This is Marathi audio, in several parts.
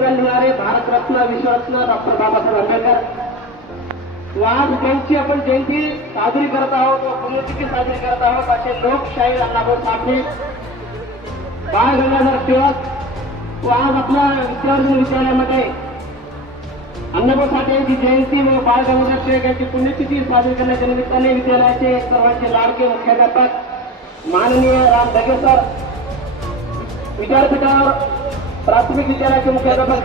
गणणारे भारतरत्न विश्वरत्न डॉक्टर बाबासाहेब आंबेडकर. आज त्यांची आपण जयंती साजरी करत आहोत व पुण्यतिथी साजरी करत आहोत असे लोकशाही अण्णाभाऊ साठे बाळ गंगाधर टिळक व आज आपल्या विद्यार्थी विद्यालयामध्ये अण्णाभाऊ साठे यांची जयंती व बाळ गंगाधर टिळक यांची पुण्यतिथी साजरी करण्याच्या निमित्ताने विद्यालयाचे सर्वांचे लाडके मुख्याध्यापक माननीय राम दगे सर विद्यापीठावर प्राथमिक विद्यालयाचे मुख्याध्यापक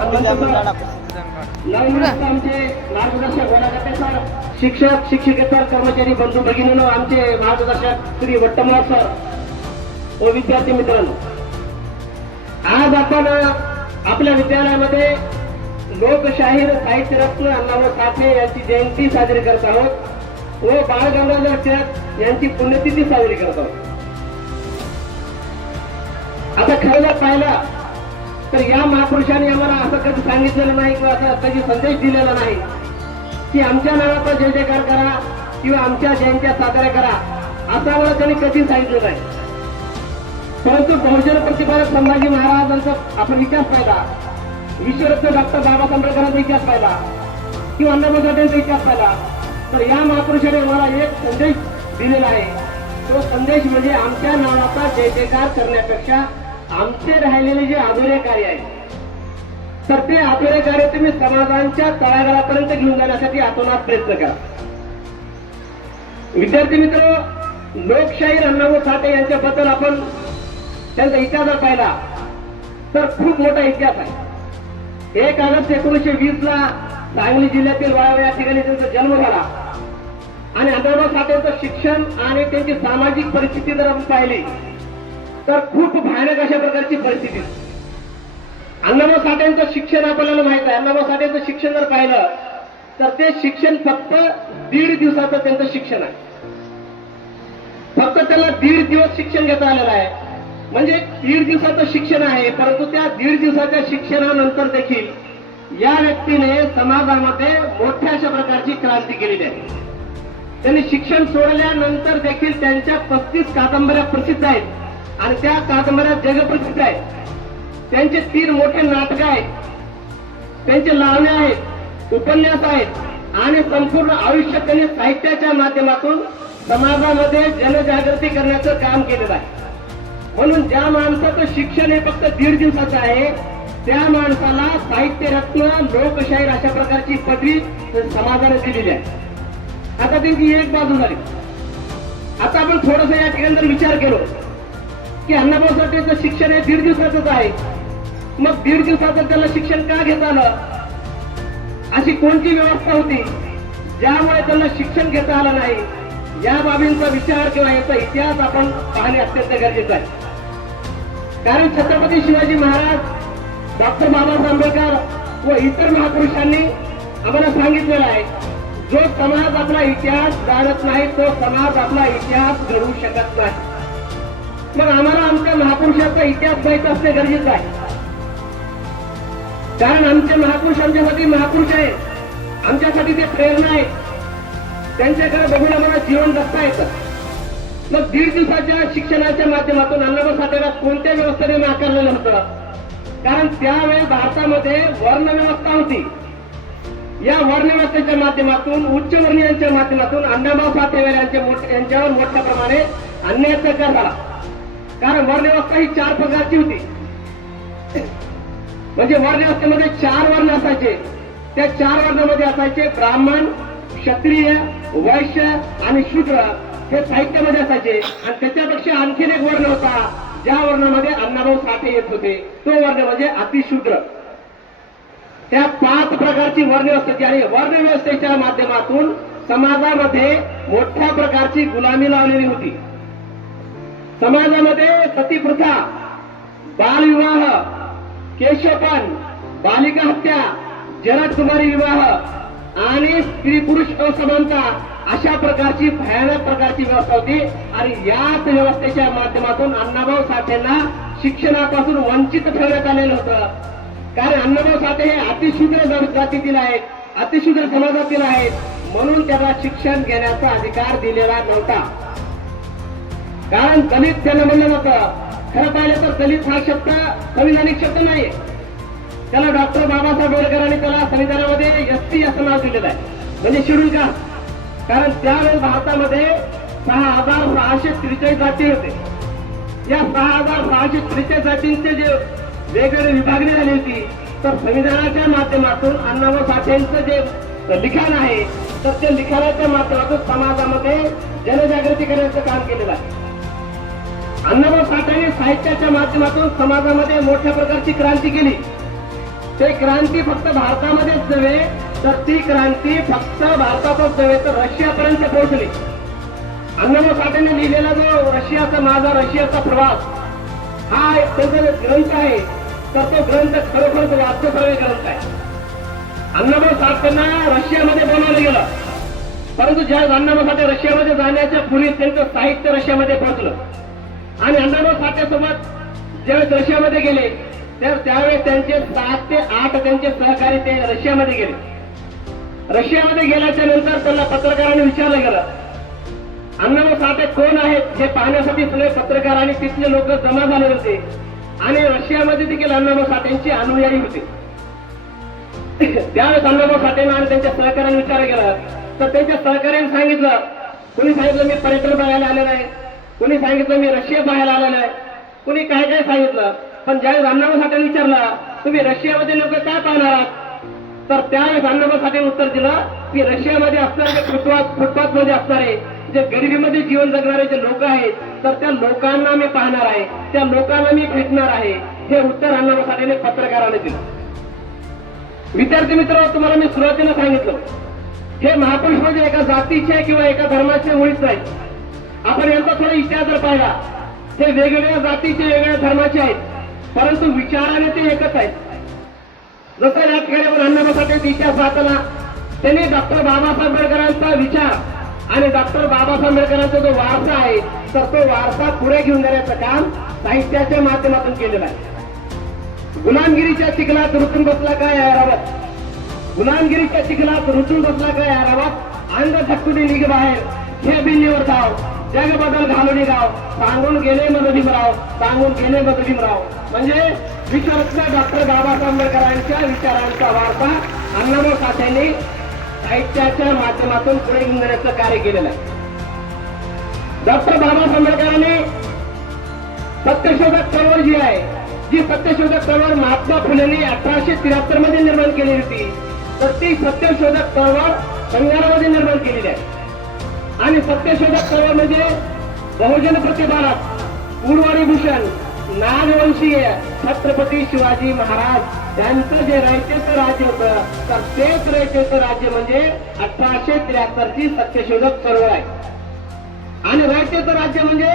आमचे मार्गदर्शक वडागटे सर शिक्षक शिक्षकेतर कर्मचारी बंधू भगिनीनो आमचे मार्गदर्शक श्री वट्टमोर सर. व विद्यार्थी मित्रांनो आज आपण आपल्या विद्यालयामध्ये लोकशाहीर साहित्य रत्न अण्णाभाऊ साठे यांची जयंती साजरी करत आहोत. व बाळ गंगाधर टिळक यांची पुण्यतिथी साजरी करत आहोत. आता खरं पाहिलं तर या महापुरुषांनी आम्हाला असं कधी सांगितलेलं नाही किंवा असं कधी संदेश दिलेला नाही की आमच्या नावाचा जय जयकार करा किंवा आमच्या जयंत्या साजऱ्या करा असं आम्हाला त्यांनी कधी सांगितलं नाही. परंतु बहुजन प्रतिपादक संभाजी महाराजांचा आपण इतिहास पाहिला विश्वरत्न डॉक्टर बाबा आंबेडकरांचा इतिहास पाहिला किंवा अण्णाभाऊ साठेंचा इतिहास पाहिला तर या महापुरुषाने आम्हाला एक संदेश दिलेला आहे. तो संदेश म्हणजे आमच्या नावाचा जय जयकार करण्यापेक्षा आमचे राहिलेले जे अधुरे कार्य आहे तर ते अधुरे कार्य तुम्ही समाजांच्या तळागाळापर्यंत घेऊन जाण्यासाठी आतोनात प्रयत्न करा. विद्यार्थी मित्र लोकशाही अण्णाभाऊ साठे यांच्याबद्दल आपण त्यांचा इतिहास जर पाहिला तर खूप मोठा इतिहास आहे. एक ऑगस्ट एकोणीसशे वीस ला सांगली जिल्ह्यातील वाळवा या ठिकाणी त्यांचा जन्म झाला. आणि अण्णाभाऊ साठेचं शिक्षण आणि त्यांची सामाजिक परिस्थिती जर आपण पाहिली तर खूप भयानक अशा प्रकारची परिस्थिती. अण्णाभाऊ साठेंचं शिक्षण आपल्याला माहीत आहे. अण्णाभाऊ साठेंचं शिक्षण जर पाहिलं तर ते शिक्षण फक्त दीड दिवसाचं त्यांचं शिक्षण आहे. फक्त त्याला दीड दिवस शिक्षण घेता आलेलं आहे. म्हणजे दीड दिवसाचं शिक्षण आहे परंतु त्या दीड दिवसाच्या शिक्षणानंतर देखील या व्यक्तीने समाजामध्ये मोठ्या अशा प्रकारची क्रांती केलेली आहे. त्यांनी शिक्षण सोडल्यानंतर देखील त्यांच्या पस्तीस कादंबऱ्या प्रसिद्ध आहेत. आणि त्या कादंबऱ्या जगप्रसिद्ध आहेत. त्यांचे तीन मोठे नाटक आहेत. त्यांचे लावणे आहेत उपन्यास आहेत आणि संपूर्ण आयुष्य त्यांनी साहित्याच्या माध्यमातून समाजामध्ये जनजागृती करण्याचं काम केलेलं आहे. म्हणून ज्या माणसाचं शिक्षण हे फक्त दीड दिवसाचं आहे त्या माणसाला साहित्यरत्न लोकशाहीर अशा प्रकारची पदवी समाजाने दिलेली आहे. आता त्यांची एक बाजू झाली. आता आपण थोडस या ठिकाणी जर विचार केलो की अण्णाभाऊ साठेचं शिक्षण हे दीड दिवसाचंच आहे. मग दीड दिवसाचं त्याला शिक्षण का घेता आलं? अशी कोणती व्यवस्था होती? ज्यामुळे त्यांना शिक्षण घेता आलं नाही? या बाबींचा विचार किंवा याचा इतिहास आपण पाहणे अत्यंत गरजेचं आहे. कारण छत्रपती शिवाजी महाराज डॉक्टर बाबासाहेब आंबेडकर व इतर महापुरुषांनी आम्हाला सांगितलेलं आहे जो समाज आपला इतिहास जाणत नाही तो समाज आपला इतिहास घडवू शकत नाही. मग आम्हाला आमच्या महापुरुषाचा इतिहास माहीत असणे गरजेचं आहे. कारण आमचे महापुरुष आमच्यासाठी महापुरुष आहेत. आमच्यासाठी ते प्रेरणा आहेत. त्यांच्याकडे बघून आम्हाला जीवन जगता येतं. मग दीड दिवसाच्या शिक्षणाच्या माध्यमातून अण्णाभाऊ साठेला कोणत्या व्यवस्थेने नाकारलेलं होतं? कारण त्यावेळी भारतामध्ये वर्ण व्यवस्था होती. या वर्ण व्यवस्थेच्या माध्यमातून उच्चवर्णीयांच्या माध्यमातून अण्णाभाऊ साठे यांच्या यांच्यावर मोठ्या प्रमाणे अन्याय अत्याचार झाला. कारण वर्णव्यवस्था ही चार प्रकारची होती. म्हणजे वर्णव्यवस्थेमध्ये चार वर्ण असायचे. त्या चार वर्णामध्ये असायचे ब्राह्मण क्षत्रिय वैश्य आणि शूद्र हे साहित्यामध्ये असायचे. आणि त्याच्यापेक्षा आणखीन एक वर्ण होता. ज्या वर्णामध्ये अण्णाभाऊ साठे येत होते. तो वर्ण म्हणजे अतिशूद्र. त्या पाच प्रकारची वर्णव्यवस्थेची आणि वर्णव्यवस्थेच्या माध्यमातून समाजामध्ये मोठ्या प्रकारची गुलामी लावलेली होती. समाजामध्ये सतीप्रथा बालविवाह केशवपण बालिका हत्या जलकुमारी विवाह आणि स्त्री पुरुष असमानता अशा प्रकारची भयानक प्रकारची व्यवस्था होती. आणि याच व्यवस्थेच्या माध्यमातून अण्णाभाऊ साठेंना शिक्षणापासून वंचित ठेवण्यात आलेलं होतं. कारण अण्णाभाऊ साठे हे अतिशूद्र जातीतील आहेत अतिशूद्र समाजातील आहेत. म्हणून त्याला शिक्षण घेण्याचा अधिकार दिलेला नव्हता. कारण दलित त्यांना म्हणलं नव्हतं खरं पाहिलं तर दलित हा शब्द संविधानिक शब्द नाही. त्याला डॉक्टर बाबासाहेब आंबेडकरांनी त्याला संविधानामध्ये एस टी असं नाव दिलेलं आहे. म्हणजे शेड्यूल का? कारण त्यावेळेस भारतामध्ये सहा हजार सहाशे त्रेचाळीस जाती होते. या सहा हजार सहाशे त्रेचाळीस जातींचे जे वेगवेगळे विभागणी झाली होती तर संविधानाच्या माध्यमातून अण्णाभाऊ साठेंचं जे लिखाण आहे तर ते लिखाणाच्या माध्यमातून समाजामध्ये जनजागृती करण्याचं काम केलेलं आहे. अण्णाभाऊ साठेने साहित्याच्या माध्यमातून समाजामध्ये मोठ्या प्रकारची क्रांती केली. ते क्रांती फक्त भारतामध्येच नव्हे तर ती क्रांती फक्त भारतातच नव्हे तर रशियापर्यंत पोहोचली. अण्णाभाऊ साठेने लिहिलेला जो रशियाचा माझा रशियाचा प्रवास हा त्यांचा जो ग्रंथ आहे तर तो ग्रंथ खरोखरच वास्तवप्राय ग्रंथ आहे. अण्णाभाऊ साठेंना रशियामध्ये बोलावलं गेलं. परंतु ज्या अण्णाभाऊ साठे रशियामध्ये जाण्याच्या पूर्वी त्यांचं साहित्य रशियामध्ये पोहोचलं. आणि अण्णाभाऊ साठेसोबत ज्यावेळेस रशियामध्ये गेले तर त्यावेळेस त्यांचे सात ते आठ त्यांचे सहकारी ते रशियामध्ये गेले. रशियामध्ये गेल्याच्यानंतर त्यांना पत्रकारांनी विचारलं गेलं अण्णाभाऊ साठे कोण आहेत? हे पाहण्यासाठी सगळे पत्रकार आणि तिथले लोक जमा झाले होते आणि रशियामध्ये देखील अण्णाभाऊ साठेंची अनुयायी होते. त्यावेळेस अण्णाभाऊ साठेंना आणि त्यांच्या सहकार्याने विचारलं गेलं. तर त्यांच्या सहकार्याने सांगितलं कोणी सांगितलं मी पर्यटन बघायला आलेलं आहे. कुणी सांगितलं मी रशिया पाहायला आलेलं आहे. कुणी काय काय सांगितलं? पण ज्यावेळेस अण्णाभाऊ साठेने विचारलं तुम्ही रशियामध्ये लोक काय पाहणार आहात? तर त्यावेळेस अण्णाभाऊ साठेने उत्तर दिलं की रशियामध्ये असणारे फुटपाथ फुटपाथमध्ये असणारे जे गरिबीमध्ये जीवन जगणारे जे लोक आहेत तर त्या लोकांना मी पाहणार आहे. त्या लोकांना मी भेटणार आहे. हे उत्तर अण्णाभाऊ साठेने पत्रकाराने दिलं. विद्यार्थी मित्र तुम्हाला मी सुरुवातीला सांगितलं हे महापुरुष म्हणजे एका जातीचे किंवा एका धर्माचे मुळीच नाही. आपण यांचा थोडा इतिहास जर पाहिला हे वेगवेगळ्या जातीचे वेगवेगळ्या धर्माचे आहेत. परंतु विचाराने ते एकच आहेत. जसं या ठिकाणी आपण अण्णाभाऊ साठेंचा इतिहास वाचला त्यांनी डॉक्टर बाबासाहेब आंबेडकरांचा विचार आणि डॉक्टर बाबासाहेब आंबेडकरांचा जो वारसा आहे तर तो वारसा पुढे घेऊन जाण्याचं काम साहित्याच्या माध्यमातून केलेलं आहे. गुलामगिरीच्या चिखलात रुतून बसला काय ऐरावत गुलामगिरीच्या चिखलात रुतून बसला काय ऐरावत अंध झटकुनी निघ बाहेर. हे बिल्लीवर धाव. जग बदल घालून गाव. सांगून गेले मग भीमराव सांगून गेले मग भीमराव म्हणजे विश्वरत्न डॉक्टर बाबासाहेब आंबेडकरांच्या विचारांचा वारसा अण्णाभाऊ साठेंनी साहित्याच्या माध्यमातून पुढे घेऊन जाण्याचं कार्य केलेलं आहे. डॉक्टर बाबासाहेब आंबेडकरांनी सत्यशोधक चळवळ जी आहे जी सत्यशोधक चळवळ महात्मा फुलेंनी अठराशे त्र्याहत्तरमध्ये निर्माण केली होती तर ती सत्यशोधक चळवळ संविधानामध्ये निर्माण केलेली आहे. आणि सत्यशोधक चळवळ म्हणजे बहुजन प्रतिभारक पूर्वारी भूषण नागवंशीय छत्रपती शिवाजी महाराज. यांचं जे रयतेचं राज्य होतं तर तेच रयतेचं राज्य म्हणजे अठराशे त्र्याहत्तर ची सत्यशोधक चळवळ आहे. आणि रयतेचं राज्य म्हणजे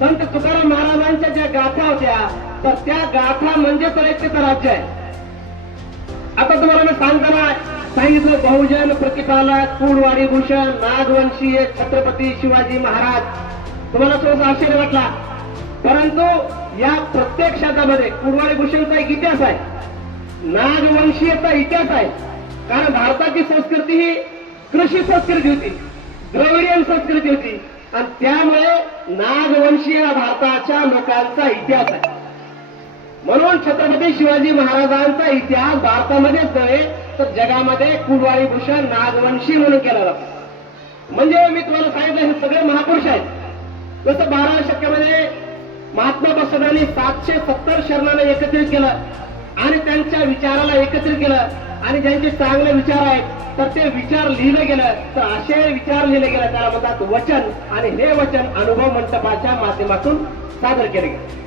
संत तुकाराम महाराजांच्या ज्या गाथा होत्या तर त्या गाथा म्हणजेच रयतेचं राज्य आहे. आता तुम्हाला मी सांगताना सांगितलं बहुजन प्रतिपालक कुडवाडी भूषण नागवंशीय छत्रपती शिवाजी महाराज. तुम्हाला थोडस आश्चर्य वाटला? परंतु या प्रत्येक शब्दामध्ये कुडवाडी भूषणचा एक इतिहास आहे. नागवंशीयचा इतिहास आहे. कारण भारताची संस्कृती ही कृषी संस्कृती होती. द्रविडियन संस्कृती होती. आणि त्यामुळे नागवंशीय हा भारताच्या लोकांचा इतिहास आहे. म्हणून छत्रपती शिवाजी महाराजांचा इतिहास भारतामध्येच नव्हे तर जगामध्ये कुडवाळी भूषण नागवंशी म्हणून केला जातो. म्हणजे मी तुम्हाला सांगितलं हे सगळे महापुरुष आहेत. जसं बाराव्या शतकामध्ये महात्मा बसवांनी सातशे सत्तर शरणांना एकत्रित केलं आणि त्यांच्या विचाराला एकत्रित केलं आणि ज्यांचे चांगले विचार आहेत तर ते विचार लिहिलं गेलं तर असे विचार लिहिले गेले त्याला म्हणतात वचन. आणि हे वचन अनुभव मंडपाच्या माध्यमातून सादर केले गेले.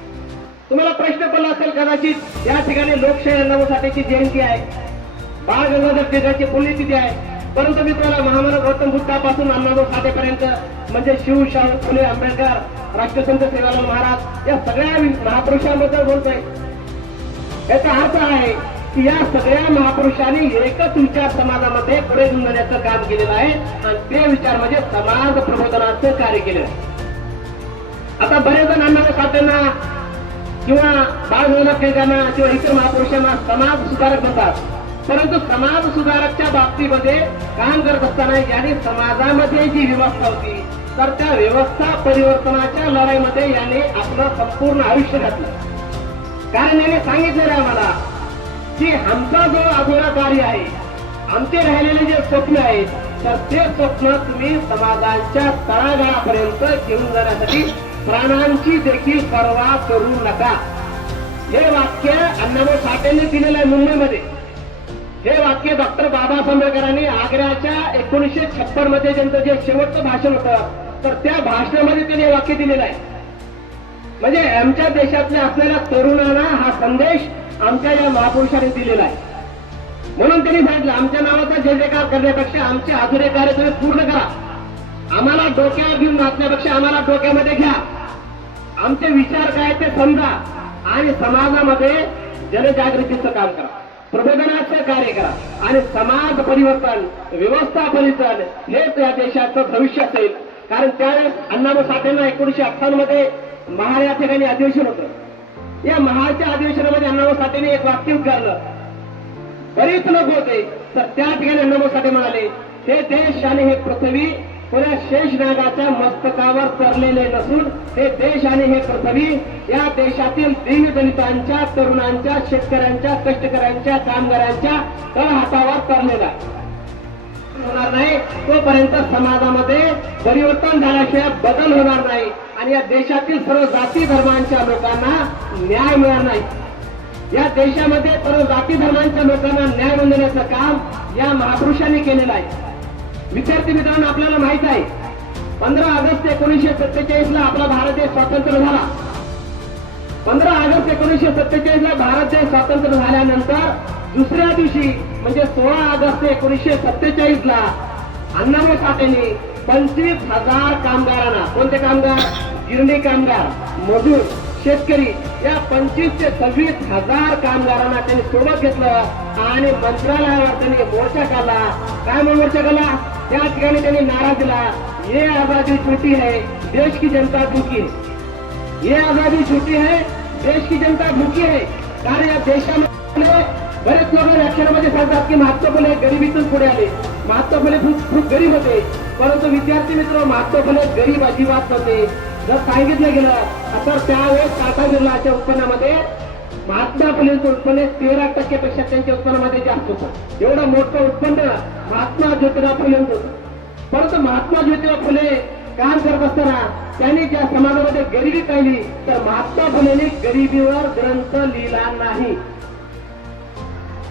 तुम्हाला प्रश्न पडला असेल कदाचित या ठिकाणी लोकशाही नवसाठीची जयंती आहे. बाळ गंगाधर टिळकाची पुण्यतिथी आहे. परंतु मी तुम्हाला महामानव गौतम बुद्धापासून अण्णाभाऊ साठेपर्यंत म्हणजे शिव शाहू फुले आंबेडकर राष्ट्रसंत सेवालाल महाराज या सगळ्या महापुरुषांबद्दल बोलतोय. याचा अर्थ आहे की या सगळ्या महापुरुषांनी एकच विचार समाजामध्ये पुढे घेऊन जाण्याचं काम केलेलं आहे. आणि ते विचार म्हणजे समाज प्रबोधनाचं कार्य केलेलं आहे. आता बरेच जण अण्णाभाऊ साठेंना किंवा बाळ गंगाधर टिळकांना किंवा इतर महापुरुषांना समाज सुधारक म्हणतात. परंतु समाज सुधारकच्या बाबतीमध्ये काम करत असताना याने समाजामध्ये जी व्यवस्था होती तर त्या व्यवस्था परिवर्तनाच्या लढाईमध्ये याने आपलं संपूर्ण आयुष्य घातलं. कारण याने सांगितलेलं आहे आम्हाला की आमचा जो अधुरा कार्य आहे आमचे राहिलेले जे स्वप्न आहे तर ते स्वप्न तुम्ही समाजाच्या तळागाळापर्यंत घेऊन जाण्यासाठी प्राणांची देखील परवा करू नका. हे वाक्य अण्णाभाऊ साठेंनी दिलेलं आहे मुंबईमध्ये. हे वाक्य डॉक्टर बाबासाहेब आंबेडकरांनी आग्र्याच्या एकोणीसशे छप्पनमध्ये त्यांचं जे शेवटचं भाषण होतं तर त्या भाषणामध्ये त्यांनी हे वाक्य दिलेलं आहे. म्हणजे आमच्या देशातल्या असलेल्या तरुणांना हा संदेश आमच्या या महापुरुषाने दिलेला आहे. म्हणून त्यांनी सांगितलं आमच्या नावाचा जय जयकार करण्यापेक्षा आमचे अधुरे कार्य तुम्ही पूर्ण करा. आम्हाला डोक्यावर घेऊन नाचण्यापेक्षा आम्हाला डोक्यामध्ये घ्या. आमचे विचार काय ते समजा. आणि समाजामध्ये जनजागृतीचं काम करा. प्रबोधनाचं कार्य करा. आणि समाज परिवर्तन व्यवस्था परिवर्तन हेच या देशाचं भविष्य असेल. कारण त्यावेळेस अण्णाभाऊ साठेंना एकोणीशे अठ्ठावन्नमध्ये महार या ठिकाणी अधिवेशन होतं. या महारच्या अधिवेशनामध्ये अण्णाभाऊ साठेने एक वाक्य उच्चारलं. बरेच लोक होते तर त्या ठिकाणी अण्णाभाऊ साठे म्हणाले हे देश आणि हे पृथ्वी पुऱ्या शेषनागाच्या मस्तकावर तरलेले नसून हे देश आणि हे पृथ्वी या देशातील दीनदलितांच्या तरुणांच्या शेतकऱ्यांच्या कष्टकऱ्यांच्या कामगारांच्या तळहातावर तरलेला होणार नाही तोपर्यंत समाजामध्ये परिवर्तन झाल्याशिवाय बदल होणार नाही आणि या देशातील सर्व जाती धर्मांच्या लोकांना न्याय मिळणार नाही. या देशामध्ये सर्व जाती धर्मांच्या लोकांना न्याय मिळवण्याचं काम या महापुरुषांनी केलेलं आहे. विद्यार्थी मित्रांनो आपल्याला माहीत आहे पंधरा ऑगस्ट एकोणीसशे सत्तेचाळीस ला आपला भारत देश स्वातंत्र्य झाला. पंधरा ऑगस्ट एकोणीसशे सत्तेचाळीस ला भारत देश स्वातंत्र्य झाल्यानंतर दुसऱ्या दिवशी म्हणजे सोळा ऑगस्ट एकोणीसशे सत्तेचाळीस ला अण्णाभाऊ साठेंनी पंचवीस हजार कामगारांना कोणते कामगार? गिरणी कामगार मजूर. शेतकरी या पंचवीस ते सव्वीस हजार कामगारांना त्यांनी सोबत घेतलं आणि मंत्रालयावर त्यांनी मोर्चा काढला. काय म्हणून मोर्चा काढला? त्या ठिकाणी त्यांनी नारा दिला. ये आजादी छोटी है देश की जनता दुखी है. ये आजादी छोटी है देश की जनता भूकी है. कारण या देशामध्ये बरेच लोक व्याख्यानामध्ये सांगतात की महात्मा फुले गरिबीतून पुढे आले. महात्मा फुले खूप खूप गरीब होते. परंतु विद्यार्थी मित्र महात्मा फुले गरीब अजिबात नव्हते. जर सांगितलं गेलं तर त्यावेळेस टाटा बिर्लाच्या उत्पन्नामध्ये महात्मा फुलेंचं उत्पन्न तेरा टक्केपेक्षा त्यांच्या उत्पन्नामध्ये जास्त होतं. एवढं मोठं उत्पन्न महात्मा ज्योतिराव फुलेंचं होतं. परंतु महात्मा ज्योतिराव फुले काम करत असताना त्यांनी ज्या समाजामध्ये गरिबी पाहिली तर महात्मा फुलेने गरिबीवर ग्रंथ लिहिला नाही.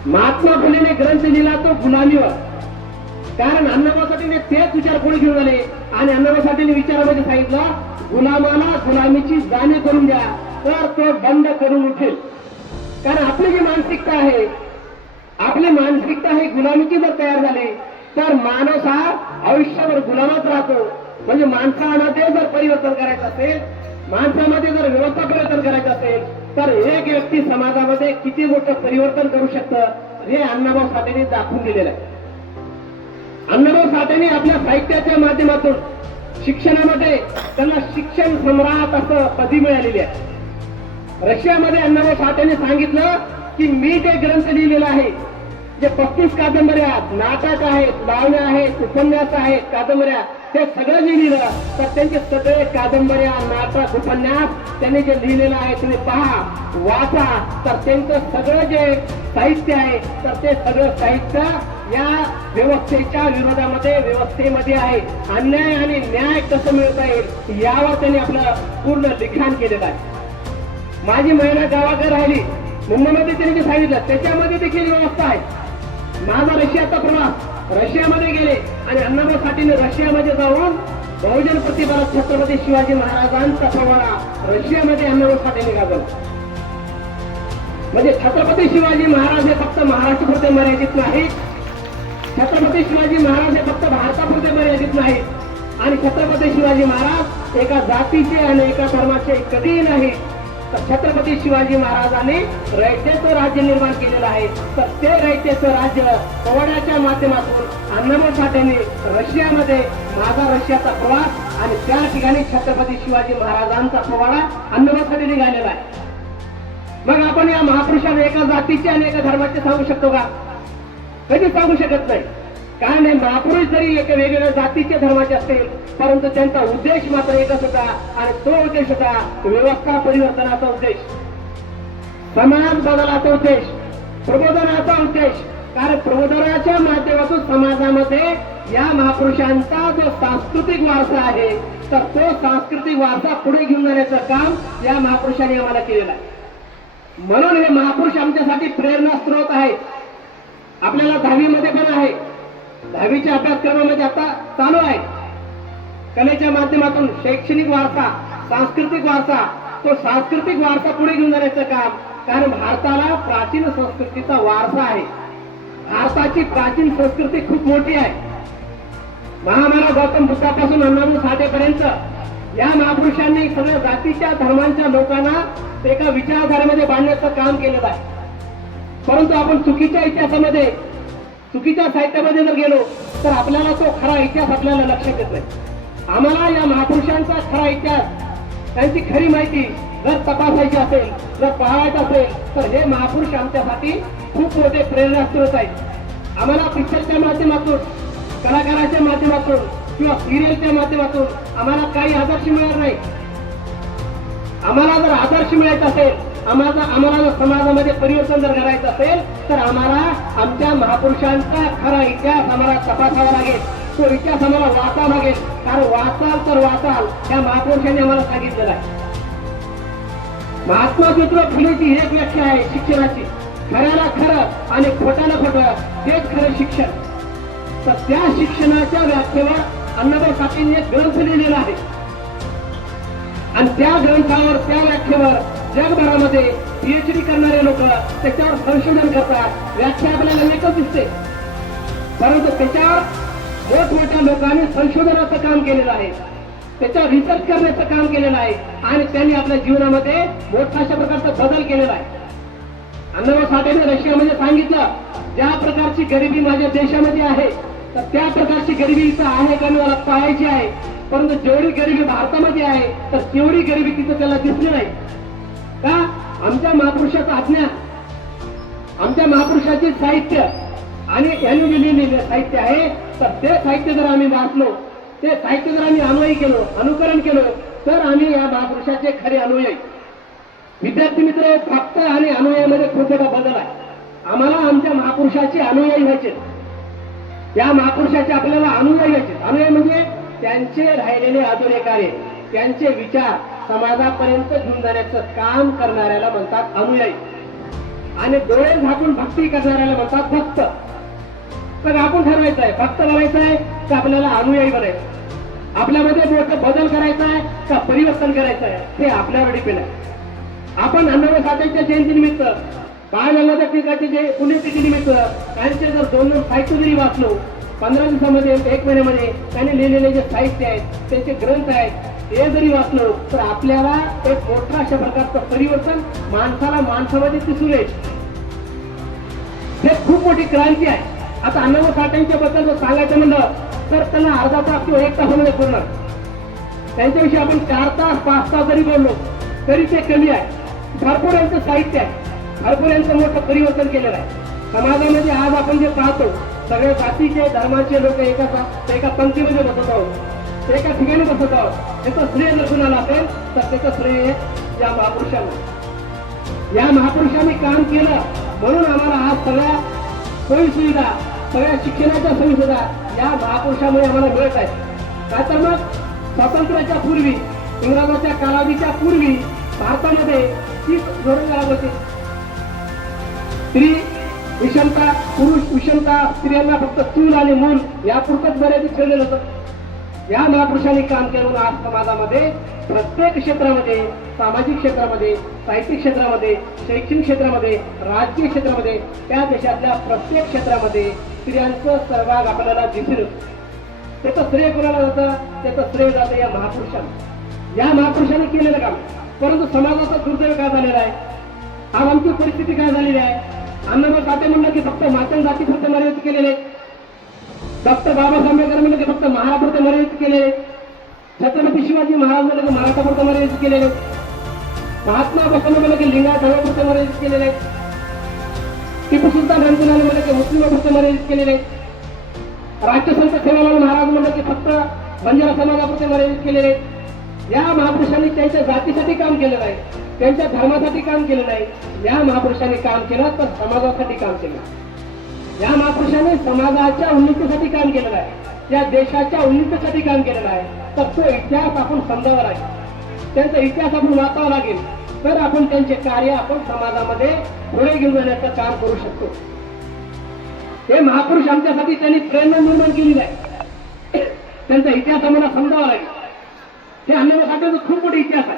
महात्मा फुलेने ग्रंथ लिहिला तो गुलामीवर. कारण अण्णाभाऊसाठीने तेच विचार पुढे घेऊन आले? आणि अण्णाभाऊसाठीने विचारामध्ये सांगितलं गुलामाला गुलामीची जाणीव करून द्या तर तो बंद करून उठेल. कारण आपली जी मानसिकता आहे आपली मानसिकता हे गुलामीची जर तयार झाली तर माणूस हा आयुष्यभर गुलामात राहतो. म्हणजे माणसामध्ये जर परिवर्तन करायचं असेल माणसामध्ये जर व्यवस्था परिवर्तन करायचं असेल तर एक व्यक्ती समाजामध्ये किती मोठं परिवर्तन करू शकतं हे अण्णाभाऊ साठेने दाखवून दिलेलं आहे. अण्णाभाऊ साठेने आपल्या साहित्याच्या माध्यमातून शिक्षणामध्ये त्यांना शिक्षण सम्राट असं पदी मिळालेली आहे. रशियामध्ये अण्णाभाऊ साठेने सांगितलं की मी जे ग्रंथ लिहिलेला आहे जे पस्तीस कादंबऱ्या नाटक आहेत लावण्या आहेत उपन्यास आहेत कादंबऱ्या ते सगळं जे लिहिलं तर त्यांचे सगळे कादंबऱ्या नाटक उपन्यास त्यांनी जे लिहिलेलं आहे तुम्ही पहा वाचा. तर त्यांचं सगळं जे साहित्य आहे तर ते सगळं साहित्य या व्यवस्थेच्या विरोधामध्ये व्यवस्थेमध्ये आहे. अन्याय आणि न्याय कसं मिळता येईल यावर त्यांनी आपलं पूर्ण लिखाण केलेलं आहे. माझी महिला गावाकडे राहिली. मुंबईमध्ये त्यांनी जे सांगितलं त्याच्यामध्ये देखील व्यवस्था आहे. माझा रशियाचा प्रवास. रशियामध्ये गेले आणि अण्णाभाऊ साठेने रशियामध्ये जाऊन बहुजन प्रतिभा छत्रपती शिवाजी महाराजांचा प्रवारा रशियामध्ये अण्णाभाऊ साठेने गाजवला. म्हणजे छत्रपती शिवाजी महाराज हे फक्त महाराष्ट्रापुरते मर्यादित नाही छत्रपती शिवाजी महाराज हे फक्त भारतापुरते मर्यादित नाही आणि छत्रपती शिवाजी महाराज एका जातीचे आणि एका धर्माचे कधीही नाही छत्रपती शिवाजी महाराजांनी रयतेचं राज्य निर्माण केलेलं आहे. तर ते रयतेचं राज्य कवड्याच्या माध्यमातून अण्णाभाऊ साठेंनी रशियामध्ये माझा रशियाचा प्रवास आणि त्या ठिकाणी छत्रपती शिवाजी महाराजांचा प्रवाळा अण्णाभाऊ साठे निघालेला आहे. मग आपण या महापुरुषांना एका जातीचे आणि एका धर्माचे सांगू शकतो का? कधी सांगू शकत नाही. कारण हे महापुरुष जरी एका वेगवेगळ्या जातीचे धर्माचे असतील परंतु त्यांचा उद्देश मात्र एकच होता आणि तो उद्देश होता व्यवस्था परिवर्तनाचा उद्देश. समाज बदलाचा उद्देश प्रबोधनाचा उद्देश. कारण प्रबोधनाच्या माध्यमातून समाजामध्ये या महापुरुषांचा जो सांस्कृतिक वारसा आहे तर तो सांस्कृतिक वारसा पुढे घेऊन जाण्याचं काम या महापुरुषांनी आम्हाला केलेलं आहे. म्हणून हे महापुरुष आमच्यासाठी प्रेरणा स्रोत आहे आपल्याला दहावीमध्ये पण आहे. दहावीच्या अभ्यासक्रमामध्ये आता चालू आहे. कलेच्या माध्यमातून शैक्षणिक वारसा सांस्कृतिक वारसा तो सांस्कृतिक वारसा पुढे घेऊन जाण्याचं काम कारण भारताला प्राचीन संस्कृतीचा वारसा आहे. भारताची प्राचीन संस्कृती खूप मोठी आहे. महामानव गौतम बुद्धापासून अण्णाभाऊ साठेपर्यंत या महापुरुषांनी सगळ्या जातीच्या धर्मांच्या लोकांना एका विचारधारेमध्ये बांधण्याचं काम केलेलं आहे. परंतु आपण चुकीच्या इतिहासामध्ये चुकीच्या साहित्यामध्ये जर गेलो तर आपल्याला तो खरा इतिहास आपल्याला लक्षात येत नाही आम्हाला या महापुरुषांचा खरा इतिहास त्यांची खरी माहिती जर तपासायची असेल जर पाहायचं असेल तर हे महापुरुष आमच्यासाठी खूप मोठे प्रेरणास्त्रोत आहेत. आम्हाला पिक्चरच्या माध्यमातून कलाकाराच्या माध्यमातून किंवा सिरियलच्या माध्यमातून आम्हाला काही आदर्श मिळत नाही. आम्हाला जर आदर्श मिळायचा असेल आम्हाला आम्हाला जर समाजामध्ये परिवर्तन जर करायचं असेल तर आम्हाला आमच्या महापुरुषांचा खरा इतिहास आम्हाला तपासावा लागेल. तो इतिहास आम्हाला वाचावा लागेल. कारण वाचाल तर वाचाल त्या महापुरुषांनी आम्हाला सांगितलेलं आहे. महात्मा ज्योतिबा फुलेची एक व्याख्या आहे शिक्षणाची. खऱ्याला खरं आणि खोट्याला खोटं तेच खरं शिक्षण. तर त्या शिक्षणाच्या व्याख्येवर अण्णाभाऊ साठेंनी एक ग्रंथ लिहिलेला आहे. आणि त्या ग्रंथावर त्या व्याख्येवर जगभरामध्ये पीएचडी करणारे लोक त्याच्यावर संशोधन करतात. व्याख्या आपल्याला एकच दिसते. परंतु त्याच्यावर मोठमोठ्या लोकांनी संशोधनाचं काम केलेलं आहे. त्याच्यावर रिसर्च करण्याचं काम केलेलं आहे. आणि त्यांनी आपल्या जीवनामध्ये मोठा अशा प्रकारचा बदल केलेला आहे. अण्णाभाऊ साठेने रशियामध्ये सांगितलं ज्या प्रकारची गरिबी माझ्या देशामध्ये आहे तर त्या प्रकारची गरिबी इथं आहे का मला पाहायची आहे. परंतु जेवढी गरिबी भारतामध्ये आहे तर तेवढी गरिबी तिथं त्याला दिसली नाही. का? आमच्या महापुरुषाचा आज्ञा. आमच्या महापुरुषाचे साहित्य. आणि यांनी जे लिहिलेले साहित्य आहे. तर ते साहित्य जर आम्ही वाचलो ते साहित्य जर आम्ही अन्वयी केलो अनुकरण केलं तर आम्ही या महापुरुषाचे खरे अनुयायी विद्यार्थी मित्र फक्त आणि अनुयायामध्ये खूप मोठा बदल आहे. आम्हाला आमच्या महापुरुषाचे अनुयायी व्हायचे. या महापुरुषाचे आपल्याला अनुयायी व्हायचे. अनुयायी म्हणजे त्यांचे राहिलेले अधुरे कार्य त्यांचे विचार समाजापर्यंत घेऊन जाण्याचं काम करणाऱ्याला म्हणतात अनुयायी. आणि डोळे झाकून भक्ती करणाऱ्याला म्हणतात भक्त. तर आपण ठरवायचं आहे भक्त बनायचं आहे का आपल्याला अनुयायी बनायचं आपल्यामध्ये मोठं बदल करायचा आहे का परिवर्तन करायचं आहे हे आपल्यावर डिपेंड आहे. आपण अण्णाभाऊ साठेच्या जयंतीनिमित्त बाळगंगाधर टिळकाचे जे पुण्यतिथीनिमित्त त्यांचे जर दोन दोन साहित्य जरी वाचलो पंधरा दिवसामध्ये एक महिन्यामध्ये त्यांनी लिहिलेले जे साहित्य आहेत त्यांचे ग्रंथ आहेत हे जरी वाचलं तर आपल्याला एक मोठा अशा प्रकारचं परिवर्तन माणसाला माणसामध्ये दिसून येईल. हे खूप मोठी क्रांती आहे. आता अण्णा साठ्यांच्या बद्दल जर सांगायचं म्हणलं तर त्यांना अर्धा तास किंवा एक तासामध्ये पूर्ण. त्यांच्याविषयी आपण चार तास पाच तास जरी बोललो तरी ते कमी आहे. भरपूर यांचं साहित्य आहे. भरपूर यांचं मोठं परिवर्तन केलेलं आहे. समाजामध्ये आज आपण जे पाहतो सगळ्या जातीचे धर्माचे लोक एका एका पंक्तीमध्ये बसत आहोत. एका ठिकाणी बसत आहोत. त्याचं श्रेय नसून आला असेल तर त्याचं श्रेय या महापुरुषांना. या महापुरुषांनी काम केलं म्हणून आम्हाला आज सगळ्या सोयी सुविधा सगळ्या शिक्षणाच्या सोयी सुविधा या महापुरुषामुळे आम्हाला मिळत आहेत. का तर मग स्वातंत्र्याच्या पूर्वी इंग्रजाच्या कालावधीच्या पूर्वी भारतामध्ये तीच धोरण लागत होते. स्त्री विषमता पुरुष विषमता स्त्रियांना फक्त चूल आणि मूल यापुरतच मर्यादित ठेवलेलं होतं. या महापुरुषांनी काम केलं आज समाजामध्ये प्रत्येक क्षेत्रामध्ये सामाजिक क्षेत्रामध्ये साहित्यिक क्षेत्रामध्ये शैक्षणिक क्षेत्रामध्ये राजकीय क्षेत्रामध्ये त्या देशातल्या प्रत्येक क्षेत्रामध्ये स्त्रियांचं सहभाग आपल्याला दिसेल त्याचं श्रेय कोणाला जातं? त्याचं श्रेय जातं या महापुरुषांना. या महापुरुषांनी केलेलं काम. परंतु समाजाचा दुर्दैव काय झालेला आहे? आमची परिस्थिती काय झालेली आहे? अण्णाभाऊ साठे म्हणलं की फक्त मातंग जाती फक्त मर्यादित केलेले डॉक्टर बाबासाहेब आंबेडकर म्हणलं की फक्त महाराष्ट्रापुरते मर्यादित केले. छत्रपती शिवाजी महाराज म्हणलं की महाराष्ट्रापुरते मर्यादित केलेले महात्मा बसवलं म्हणलं की लिंगायत धर्मापुरते मर्यादित केलेले. टिपू सुलतान रंजनाने म्हणलं की मुस्लिमापुरते मर्यादित केलेले. राष्ट्रसंत सेवालाल महाराज म्हणलं की फक्त बंजारा समाजापुरते मर्यादित केलेले. या महापुरुषांनी त्यांच्या जातीसाठी काम केलेलं आहे त्यांच्या धर्मासाठी काम केलं नाही. या महापुरुषांनी काम केलं तर समाजासाठी काम केलं. या महापुरुषाने समाजाच्या उन्नतीसाठी काम केलेलं आहे. या देशाच्या उन्नतीसाठी काम केलेलं आहे. तर तो इतिहास आपण समजावा लागेल. त्यांचा इतिहास आपण वाचावा लागेल. तर आपण त्यांचे कार्य आपण समाजामध्ये पुढे घेऊन जाण्याचं काम करू शकतो. हे महापुरुष आमच्यासाठी त्यांनी प्रेरणा निर्माण केलेली आहे. त्यांचा इतिहास आम्हाला समजावा लागेल. हे आणण्यासाठी खूप मोठी इतिहास आहे.